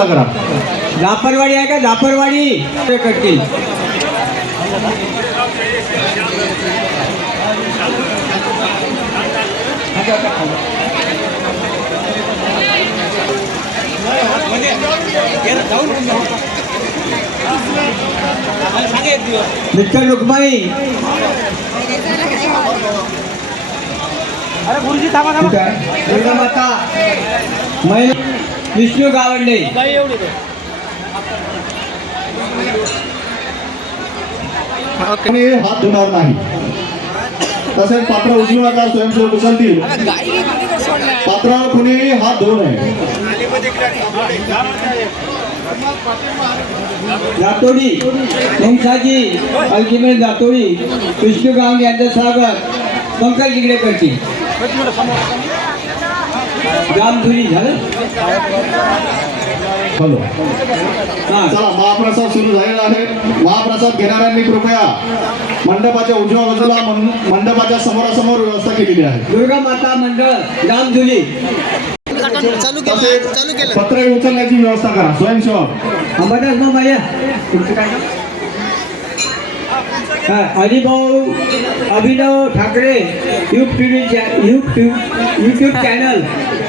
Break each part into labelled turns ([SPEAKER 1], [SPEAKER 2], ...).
[SPEAKER 1] करा
[SPEAKER 2] जाफरवाडी आहे का? जाफरवाडी. ते करतील मिस्टर रुक्माई.
[SPEAKER 3] अरे गुरुजी थांबा थांबा.
[SPEAKER 2] दुर्गा माता. महिला विष्णू गावंडे.
[SPEAKER 1] कोणी हात धुणार नाही. तसेच पात्र उचलू नका स्वयंसेवक उचलतील पात्रावर कुणी हात धुवू नये.
[SPEAKER 2] जातोडी मुंगसाजी अल्टिमेट जातोडी विष्णू गावंडे यांचं स्वागत. पंकज जिगडे करतील जामधुरी झालं?
[SPEAKER 1] हॅलो
[SPEAKER 2] हां.
[SPEAKER 1] चला महाप्रसाद सुरू झालेला आहे. महाप्रसाद घेणाऱ्यांनी कृपया मंडपाच्या उजव्या बाजूला मंडपाच्या समोरासमोर व्यवस्था केलेली आहे.
[SPEAKER 2] दुर्गा माता मंडळ
[SPEAKER 1] तसेच पत्रे उचलण्याची व्यवस्था करा स्वयंसेवक.
[SPEAKER 2] अंबादास भाऊ भैया तुमचं काय नाव? Haribhau Abhinav Thackeray YouTube YouTube YouTube channel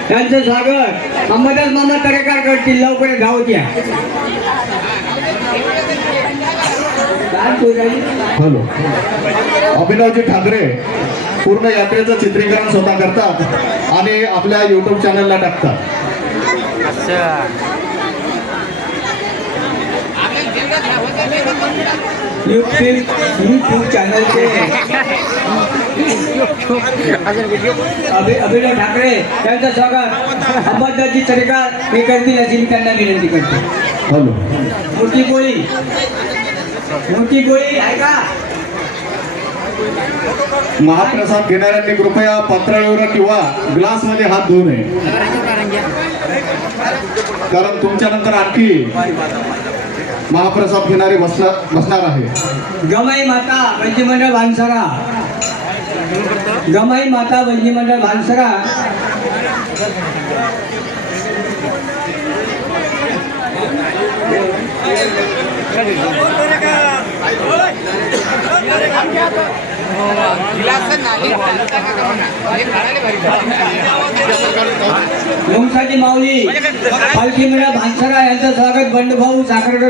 [SPEAKER 2] त्यांचं स्वागत. अंबादास मामा तरेकार करतील लवकर धावत या?
[SPEAKER 1] हॅलो. अभिनवजी ठाकरे पूर्ण यात्रेचं चित्रीकरण स्वतः करतात आणि आपल्या युट्यूब चॅनलला टाकतात.
[SPEAKER 2] युट्यूब चॅनलचे अभि अभिनव ठाकरे त्यांचं स्वागत. अंबादासजी तरेकार हे करतील अशी मी त्यांना विनंती करतो.
[SPEAKER 1] हॅलो.
[SPEAKER 2] मोठी गोळी मोठी गोळी आहे का?
[SPEAKER 1] महाप्रसाद घेणाऱ्यांनी कृपया पात्राळीवर किंवा ग्लासमध्ये हात धुवू नये. कारण तुमच्यानंतर आणखी महाप्रसाद घेणारे बसणार आहे
[SPEAKER 2] गमाई माता वैद्य मंडळ भानसरा गमाई माता वैद्य मंडळ भानसरा मुंगसाची माऊली पालखी मेळा भानसरा यांचं स्वागत बंडभाऊ साखरकर